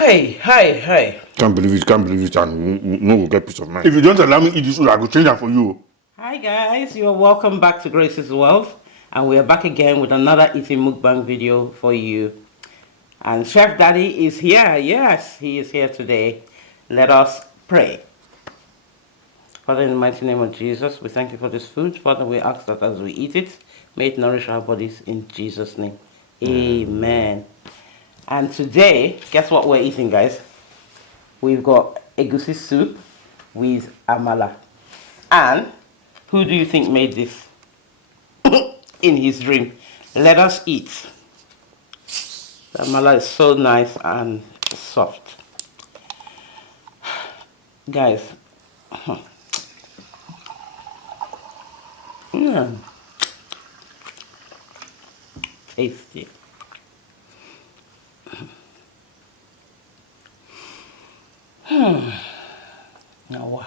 Hey. Can't believe it, and no will get peace of mind. If you don't allow me eat this food, I will change that for you. Hi guys, you're welcome back to Grace's World, and we are back again with another eating mukbang video for you. And Chef Daddy is here. Yes, he is here today. Let us pray. Father, in the mighty name of Jesus, we thank you for this food. Father, we ask that as we eat it, may it nourish our bodies in Jesus' name. Amen. And today, guess what we're eating, guys? We've got egusi soup with amala. And who do you think made this in his dream? Let us eat. The amala is so nice and soft. Guys, tasty. Now what?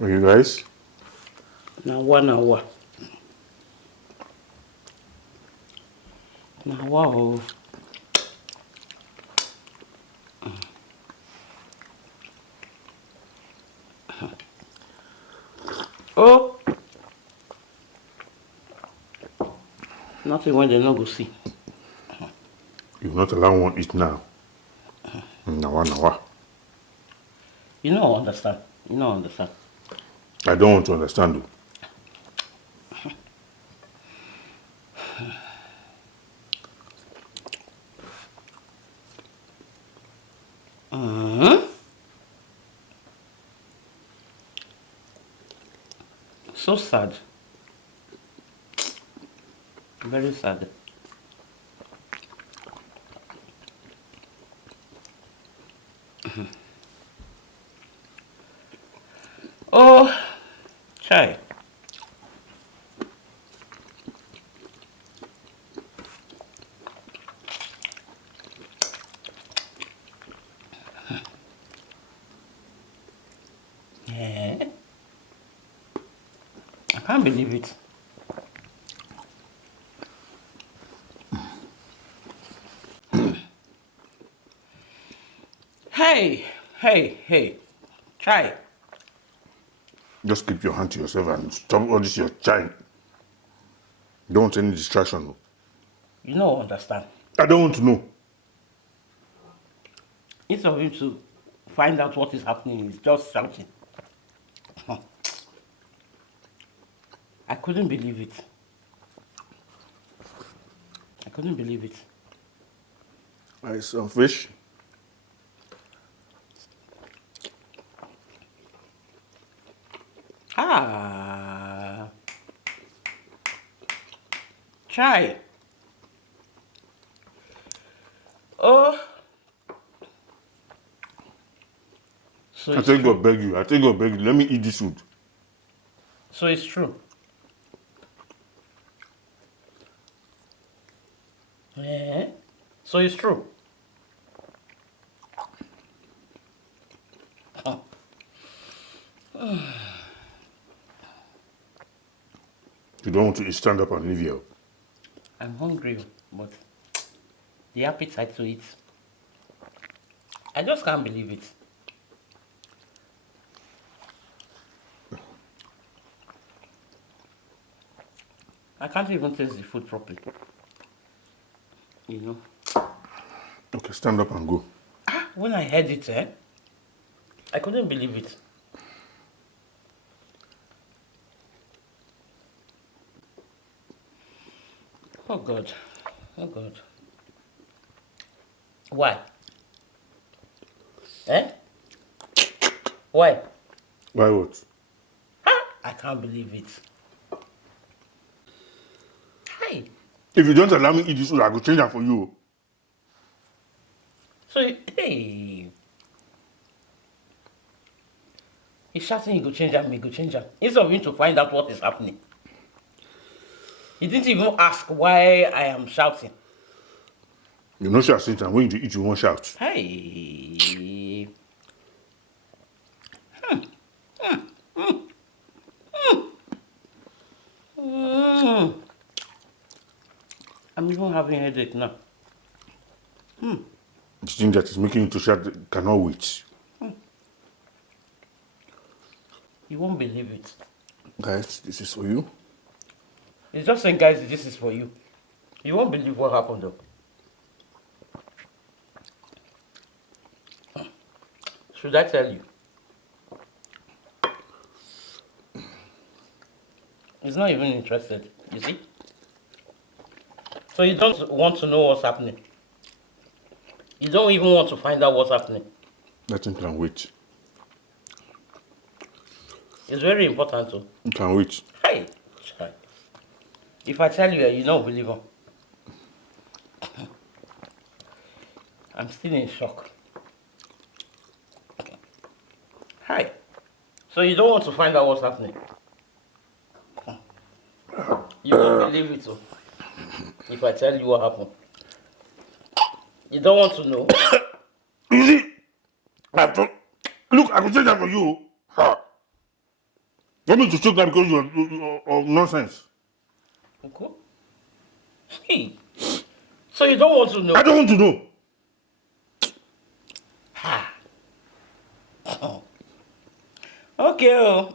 Are you guys? Now what? Now what? Oh, nothing when they not go see. You will not allow one eat now. Nawa. You don't understand. I don't want to understand you. So sad. Very sad. Oh, chai. Yeah. I can't believe it. Hey. Chai. Just keep your hand to yourself and stop all this your child. Don't want any distraction. You don't understand. I don't want to know. Instead of him to find out what is happening, he's just shouting. I couldn't believe it. I some fish. Ah. Chai. Oh. So I think God beg you. Let me eat this food. So it's true. Yeah. So it's true. You don't want to stand up and leave here. I'm hungry, but the appetite to eat. I just can't believe it. I can't even taste the food properly. You know. Okay, stand up and go. When I heard it, I couldn't believe it. Oh God. Why? Why? Why what? I can't believe it. Hi. If you don't allow me eat this food, I will change that for you. So, hey. He's shouting he go change him. Instead of him to find out what is happening. He didn't even ask why I am shouting. You know shout since when you eat, you won't shout. Hey. I'm even having a headache now. The thing that is making you to shout cannot wait. You won't believe it. Guys, this is for you. It's just saying, guys, this is for you. You won't believe what happened though. Should I tell you? He's not even interested, you see? So you don't want to know what's happening. You don't even want to find out what's happening. Nothing can wait. It's very important too. You can wait. Hey, child. If I tell you, you don't believe him. I'm still in shock. Hi. So you don't want to find out what's happening? You won't believe it too. If I tell you what happened. You don't want to know? You see, look, I will say that for you. Ha. You want me to choke that because you're nonsense? Okay. Hey. So you don't want to know? I don't want to know. Ha. Okay,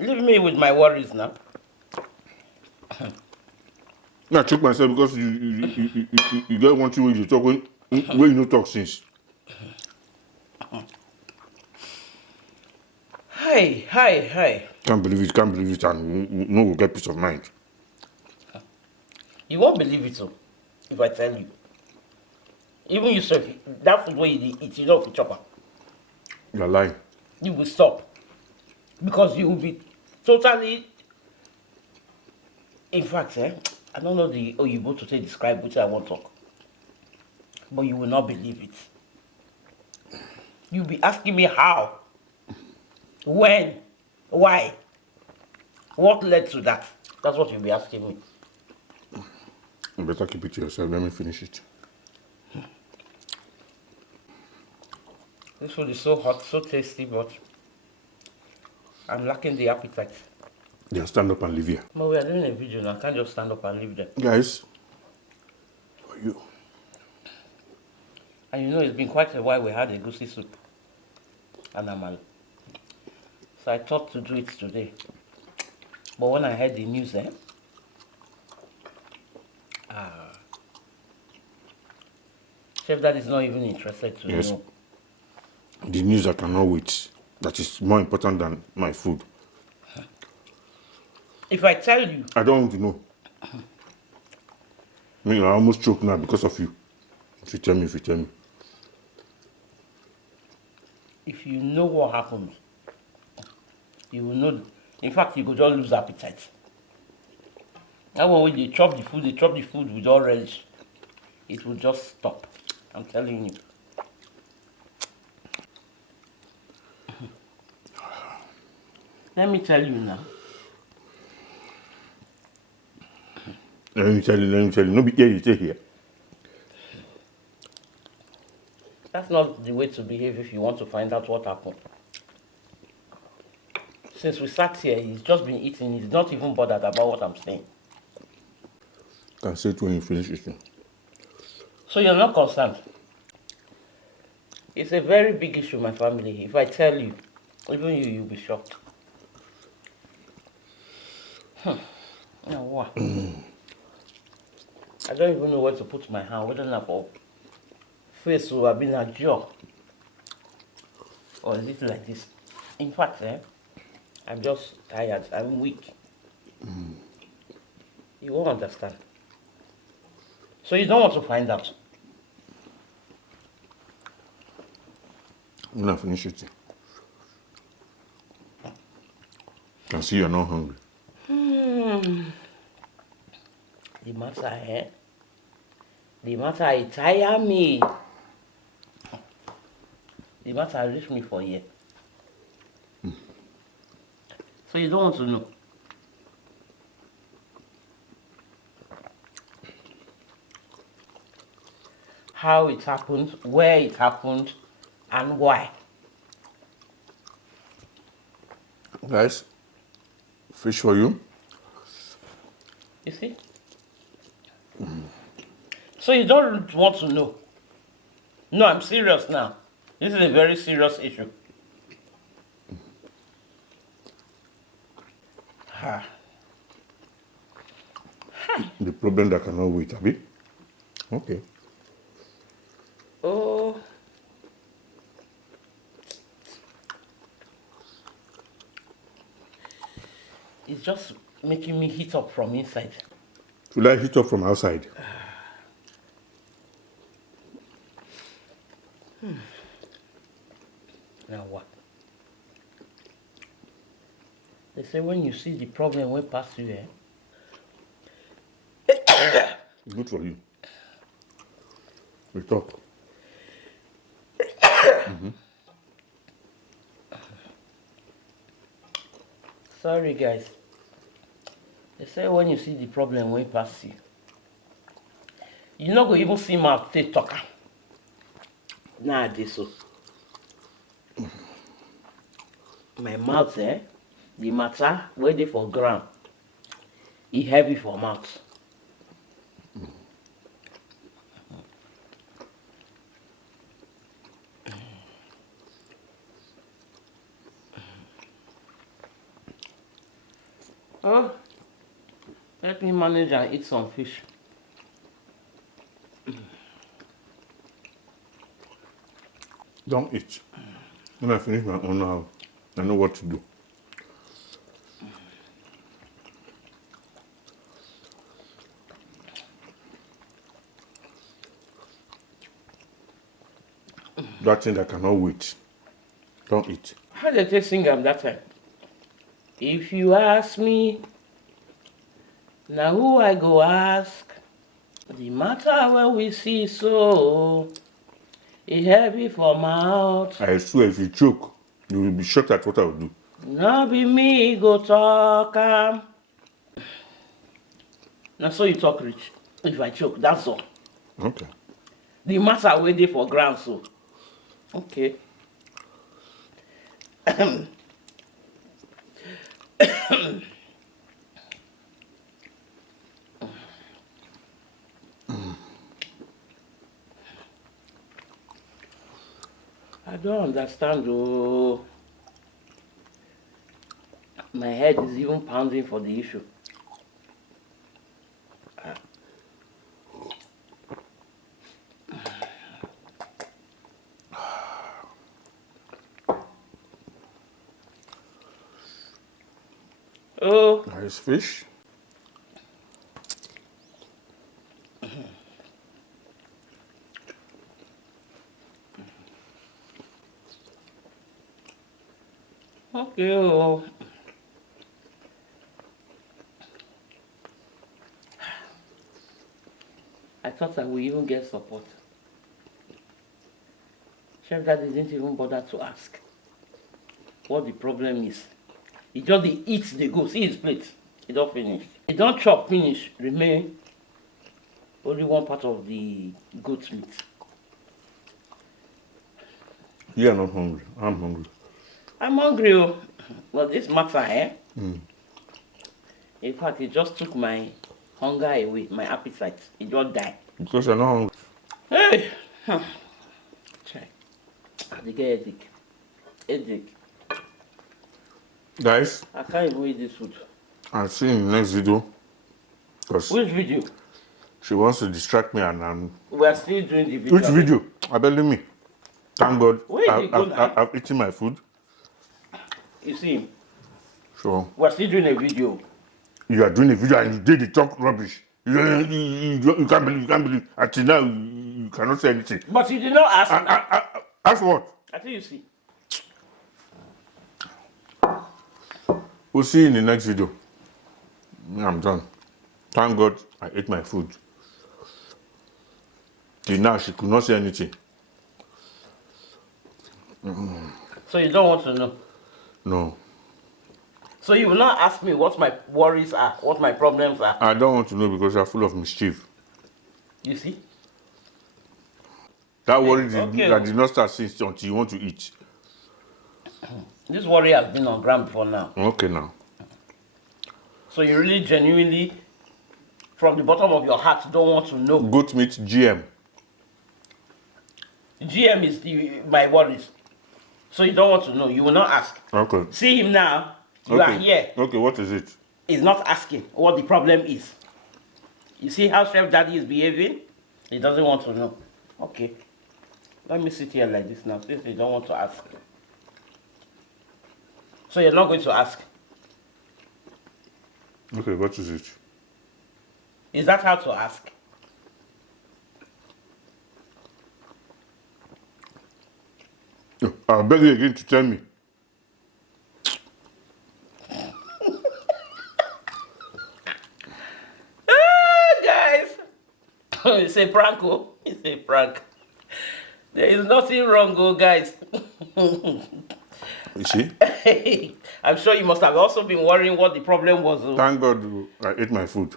leave me with my worries now. I choke myself because you get one thing when you talk when you no talk since. Hi. Can't believe it, and no will get peace of mind. You won't believe it, so if I tell you. Even you, sir, that food where you eat, you know, if you chop up, You're lying. you will stop. Because you will be totally. In fact, I don't know the Oyibo to describe which I won't talk. But you will not believe it. You'll be asking me how, when, why, what led to that. That's what you'll be asking me. You better keep it to yourself. Let me finish it. This food is so hot, so tasty, but I'm lacking the appetite. Then stand up and leave here. But we are doing a video now. I can't just stand up and leave them. Guys, for you. And you know, it's been quite a while we had egusi soup and amala. So I thought to do it today. But when I heard the news, Chef Dad is not even interested to Yes. know. The news I cannot wait. That is more important than my food. If I tell you, I don't want to know. I mean, I almost choked now because of you. If you tell me. if you know what happened, you will know. In fact, you could just lose appetite. That one when they chop the food with all relish. It will just stop. I'm telling you. Let me tell you now. Let me tell you. No be here, you stay here. That's not the way to behave if you want to find out what happened. Since we sat here, he's just been eating. He's not even bothered about what I'm saying. You can say it when you finish eating. So you're not concerned. It's a very big issue in my family. If I tell you, even you'll be shocked. Now what? I don't even know where to put my hand, whether not for face or I've been a jaw. Or is it like this? In fact, I'm just tired. I'm weak. You won't understand. So you don't want to find out. When I finish eating. I can see you're not hungry. The matter, The matter, it tire me. The matter reached me for a year. So you don't want to know. How it happened, where it happened, and why. Guys, fish for you. You see? So you don't want to know. No, I'm serious now. This is a very serious issue. Ah. The problem that cannot wait, Abi. Okay. Oh. It's just making me heat up from inside. Should I heat up from outside? Now what? They say when you see the problem when past you, Good for you. We talk. Sorry guys. They say when you see the problem when past you, you not go even see mouth take talker. Nowadays so. My mouth the matter where they for ground. It heavy for mouth. Oh, let me manage and eat some fish. Don't eat. When I finish my own now, I know what to do. That thing that cannot wait. Don't eat. How did they sing that time? If you ask me, now who I go ask? The matter where we see so, it heavy for mouth. I swear if you choke, you will be shocked at what I will do. Now be me go talk Now so you talk rich. If I choke, that's all. Okay. The matter waiting for ground so. Okay. I don't understand though. My head is even pounding for the issue. Oh, Nice fish. okay. Oh. I thought I would even get support. Chef Daddy didn't even bother to ask what the problem is. He just dey eat dey go. See his plate. He don't finish. He don't chop finish. Remain only one part of the goat meat. You are not hungry. I'm hungry. I'm hungry, oh. But this matter, in fact, it just took my hunger away, my appetite. It just died. Because you're not hungry. Hey! Check. I dey get headache. Headache. Guys, I can't even eat this food. I'll see you in the next video. Because Which video? she wants to distract me and I'm... We are still doing the video. Which video? I believe me. Thank God. Where you go now? I've eaten my food. You see, So, we are still doing a video. you are doing a video and you did the talk rubbish. You can't believe. Until now, you cannot say anything. But you did not ask. Ask what? I think you see. We'll see you in the next video. I'm done. Thank God I ate my food. Till now, she could not say anything. So you don't want to know. No. So you will not ask me what my worries are, what my problems are. I don't want to know because you're full of mischief. You see? That worry okay. that did not start since until you want to eat. This worry has been on ground before now. Okay now. So you really genuinely, from the bottom of your heart, don't want to know. Goat meat GM. GM is my worries. So you don't want to know. You will not ask. Okay. See him now. You are here. Okay, what is it? He's not asking what the problem is. You see how Chef Daddy is behaving? He doesn't want to know. Okay. Let me sit here like this now, since you don't want to ask. So you're not going to ask. Okay, what is it? Is that how to ask? I'll beg you again to tell me. Guys, it's a prank, oh. It's a prank. There is nothing wrong, oh, guys. You see? I'm sure you must have also been worrying what the problem was. Oh. Thank God I ate my food.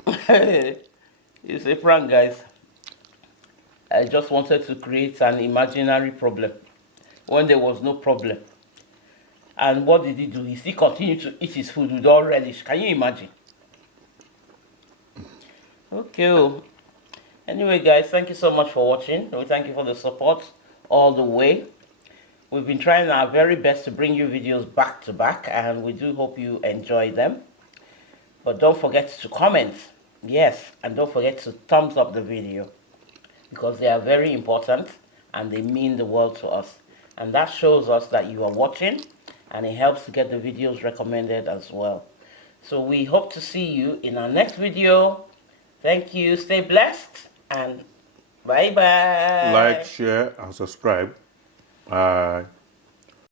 It's a prank, guys. I just wanted to create an imaginary problem when there was no problem. And what did he do? He still continued to eat his food with all relish. Can you imagine? Okay. Oh. Anyway, guys, thank you so much for watching. We thank you for the support all the way. We've been trying our very best to bring you videos back to back, and we do hope you enjoy them. But don't forget to comment. Yes, and don't forget to thumbs up the video, because they are very important and they mean the world to us. And that shows us that you are watching, and it helps to get the videos recommended as well. So we hope to see you in our next video. Thank you. Stay blessed, and bye-bye. Like, share, and subscribe. Bye.